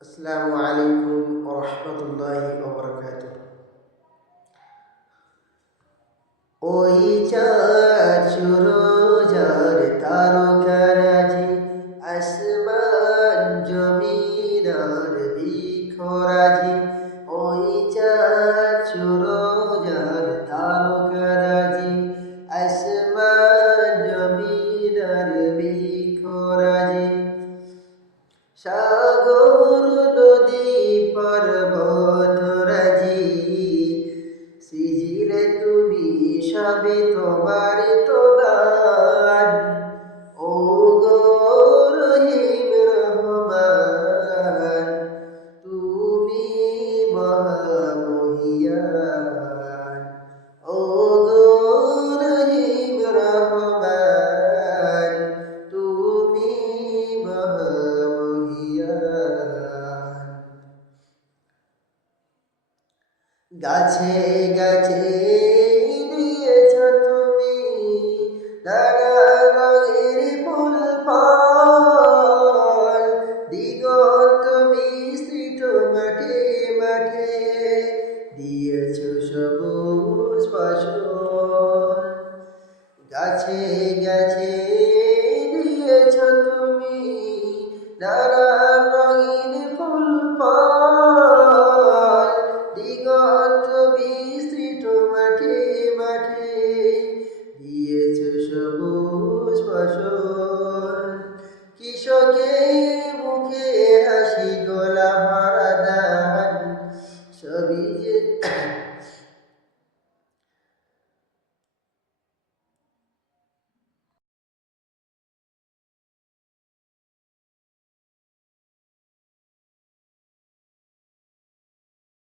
আসসালামু আলাইকুম ওয়া রাহমাতুল্লাহি ওয়া বারাকাতুহু। ওই চাঁদ সুরজার তারকারাজি, আসমান জমিন আর বৃক্ষরাজি। ওই চাঁদ সুরজার তারকারাজি, আসমান জমিন আর বৃক্ষরাজি। সাগর নদী পর্বতরাজি, সিজিলে তুমি সবে তোমার তো দান। ও গো রহিম রহমান, তুমি মহামহিয়ান। ও গো রহিম রহমান, তুমি মহামহিয়ান। গাছে গাছে